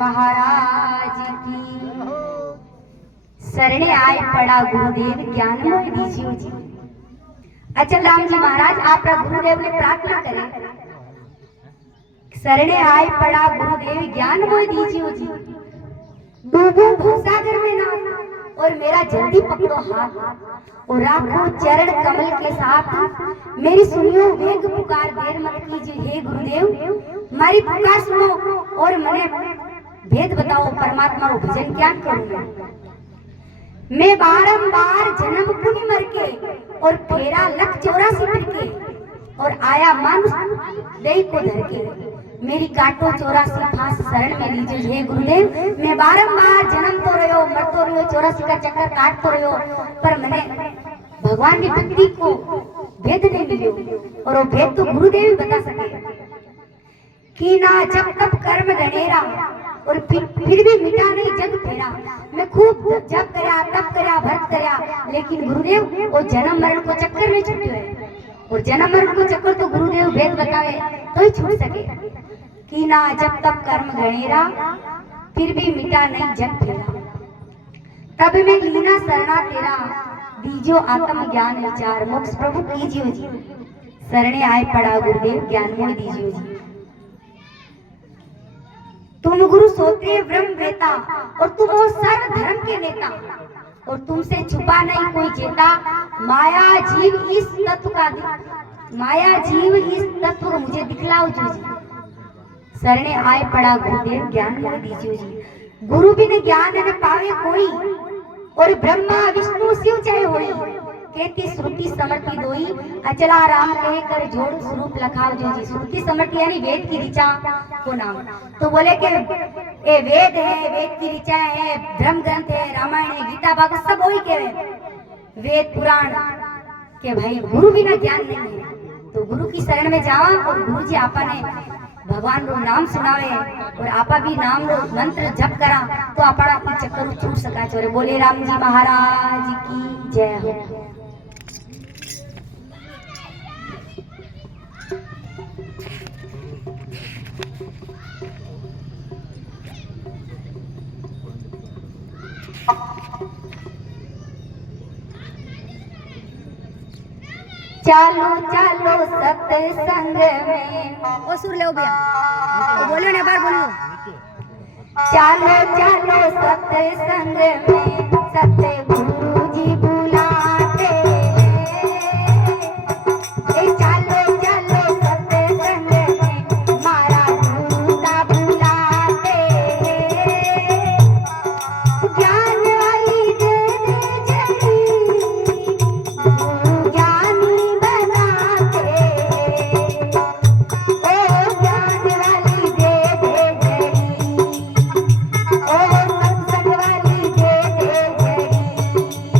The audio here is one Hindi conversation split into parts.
महाराज की। शरणे आए पड़ा गुरुदेव ज्ञानमय दीजियो जी। अचल राम जी महाराज आप गुरुदेव ने प्रार्थना करें, शरणे आए पड़ा गुरुदेव ज्ञानमय दीजियो जी। डूबो भवसागर में ना और मेरा जल्दी पकड़ो हाथ और राखो चरण कमल के साथ। मेरी सुनियो वेग पुकार, देर मत कीजिए हे गुरुदेव, हमारी पुकार सुनो और मने भेद बताओ, परमात्मा को भजन क्या करूं मैं। बारंबार जन्म पुनि मर के और फेरा लख 84 फिर के और आया मानुष देह को धर के। मेरी काटो 84 फांस शरण में लीजिए हे गुरुदेव। मैं बारंबार जन्म तो रहो मरतो रहो 84 का चक्कर काट तो रहो, पर मैंने भगवान की भक्ति को भेद नहीं मिलो और वो भेद तो गुरुदेव ही बता सके। कि ना जब तब कर्म गणेरा और फिर भी मिटा नहीं जग फेरा। मैं खूब जब करया तब करया भरत करया, लेकिन गुरुदेव वो जन्म मरण को चक्कर में छूटे है और जन्म मरण को चक्कर तो गुरुदेव भेद बतावे तो ही छूट सके। कि ना जब तब कर्म गणेरा फिर भी मिटा नहीं जग फेरा। तब मैं लीना शरणा तेरा, दीजियो आत्म ज्ञान विचार। मोक्ष प्रभु कीजियो जी, शरणे आए पड़ा गुरुदेव ज्ञानमय दीजियो जी। तुम गुरु सोते ब्रह्म वेता और तुम हो सर्व धर्म के नेता, और तुमसे छुपा नहीं कोई चेता। माया जीव इस तत्व का माया जीव इस तत्व को मुझे दिखलाओ जो जी। शरणे आए पड़ा गुरुदेव ज्ञानमय दीजियो जी। गुरु बिन ज्ञान न पावे कोई, और ब्रह्मा विष्णु शिव चाहे होई। कहती श्रुति समर्पी दोई, अचला राम कहे कर जोड़ स्वरूप लखाव जो जी। श्रुति समर्पी यानी वेद की ऋचा को नाम। तो बोले कि ये वेद है, वेद की ऋचा है, धर्म ग्रंथ है, रामायण है, गीता भागवत सब वही कहे वेद पुराण के। भाई गुरु बिना ज्ञान नहीं है, तो गुरु की शरण में जावा और गुरु जी आपा ने भगवान रो नाम सुनावे और आपा भी नाम रो मंत्र जप करा तो अपना चक्कर छूट सका। चोरे बोले राम जी महाराज की जय हो। चालो चालो सत्संग में, ओ सुर ले भैया बोलो ना बार बोलो। चालो चालो सत्संग में सतगुरु जी बुलाते। चालो चालो सत्संग में मारा दूधा बुलाते। ज्ञान वाली दे दे जगी, ज्ञानी बनाते। ओ ज्ञान वाली दे दे जगी, ओ सत्संग वाली दे दे जगी।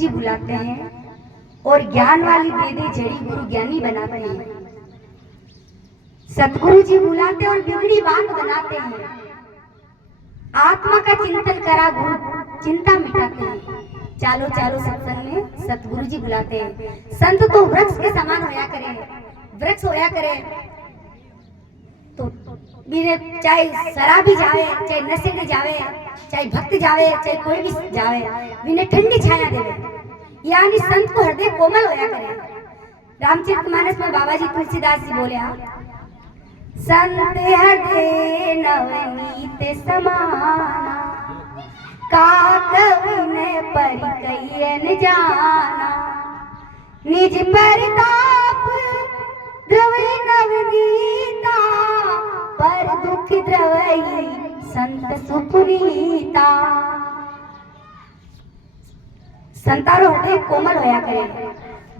जी बुलाते हैं और ज्ञान वाली दे दे जड़ी गुरु ज्ञानी बनाते हैं। सतगुरु जी बुलाते और बिगड़ी बात बनाते हैं। आत्मा का चिंतन करा गुरु चिंता मिटाते हैं। चालो चालो सत्संग में सतगुरु जी बुलाते हैं। संत तो वृक्ष के समान होया करे, वृक्ष होया करे तो बिने चाहे शराबी जावे, चाहे नशेड़ी जावे, चाहे भक्त जावे, चाहे कोई भी जावे, बिने ठंडी छाया देवे। यानी संत को हृदय कोमल होया करे। रामचरितमानस में बाबा जी तुलसीदास जी बोले, संत हृदय नवनीत समाना, का कवि ने परिकयन जाना, निज परताप द्रवै नवनीता, पर दुख द्रवै संत सुपुनीता। संतारो हृदय कोमल होया करे,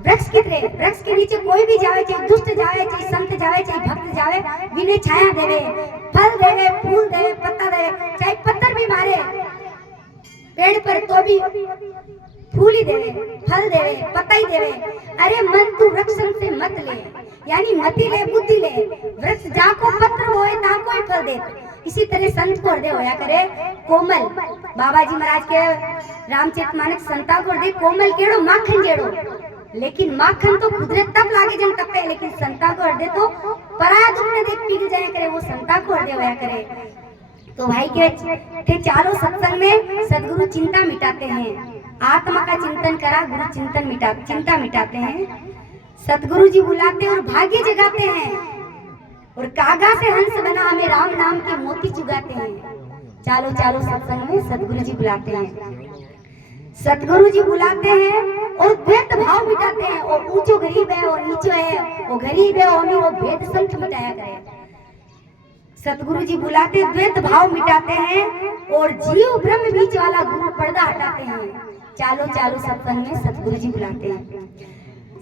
वृक्ष की तरह। वृक्ष के नीचे कोई भी जावे, चाहे दुष्ट जावे, चाहे संत जावे, चाहे भक्त जावे, बिने छाया देवे, फल देवे, फूल देवे, पत्ता देवे। चाहे पत्थर भी मारे पेड़ पर तो भी फूल ही देवे, फल देवे, पत्ता ही देवे। अरे मन तू वृक्ष से मत ले, यानी मति ले, बुद्धि ले। वृक्ष जाको पत्र होए ताको ही फल दे। इसी तरह संत को हृदय होया करे कोमल। बाबा जी महाराज के रामचरितमानस संता को हृदय कोमल केड़ो, माखन जेड़ो। लेकिन माखन तो कुदरत तब लागे जब तपे, लेकिन संता को हृदय तो पराया दुख ने देख पी जाया करे, वो संता को हृदय होया करे। तो भाई के चारों सत्संग में सदगुरु चिंता मिटाते हैं। आत्मा का चिंतन करा गुरु चिंता मिटाते हैं। सतगुरु जी बुलाते और भाग्य जगाते हैं, और कागा से हंस बना हमें राम नाम के मोती चुगाते हैं। चालो चालो सत्संग में सतगुरु जी बुलाते हैं। सतगुरु जी बुलाते हैं और द्वैत भाव मिटाते हैं। और ऊंचो गरीब है और नीचो है, वो गरीब है और अमीर, वो भेद संत मिटाया करे। सतगुरु जी बुलाते द्वैत भाव मिटाते हैं और जीव ब्रह्म बीच वाला गुरु पर्दा हटाते हैं। चालो चालो सत्संग में सतगुरु जी बुलाते हैं।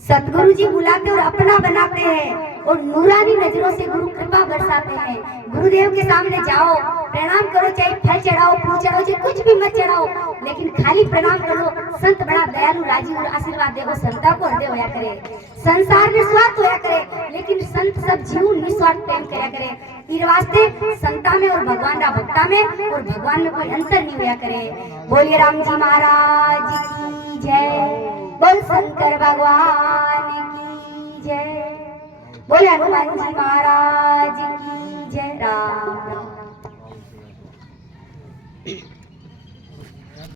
सतगुरु जी बुलाते और अपना बनाते हैं और नूरानी नजरों से गुरु कृपा बरसाते हैं। गुरुदेव के सामने जाओ, प्रणाम करो, चाहे फल चढ़ाओ, फूल चढ़ाओ, चाहे कुछ भी मत चढ़ाओ, लेकिन खाली प्रणाम करो। संत बड़ा दयालु राजी और आशीर्वाद देवो। संता को हृदय होया करे। संसार निस्वार्थ होया करे, लेकिन संत सब जीव निस्वार्थ प्रेम करया करे। इस वास्ते संता में और भगवान रा भक्ता में और भगवान में कोई अंतर नहीं होया करे। बोलिए राम जी महाराज की जय, बोल शंकर भगवान की जय, बोले हनुमान जी महाराज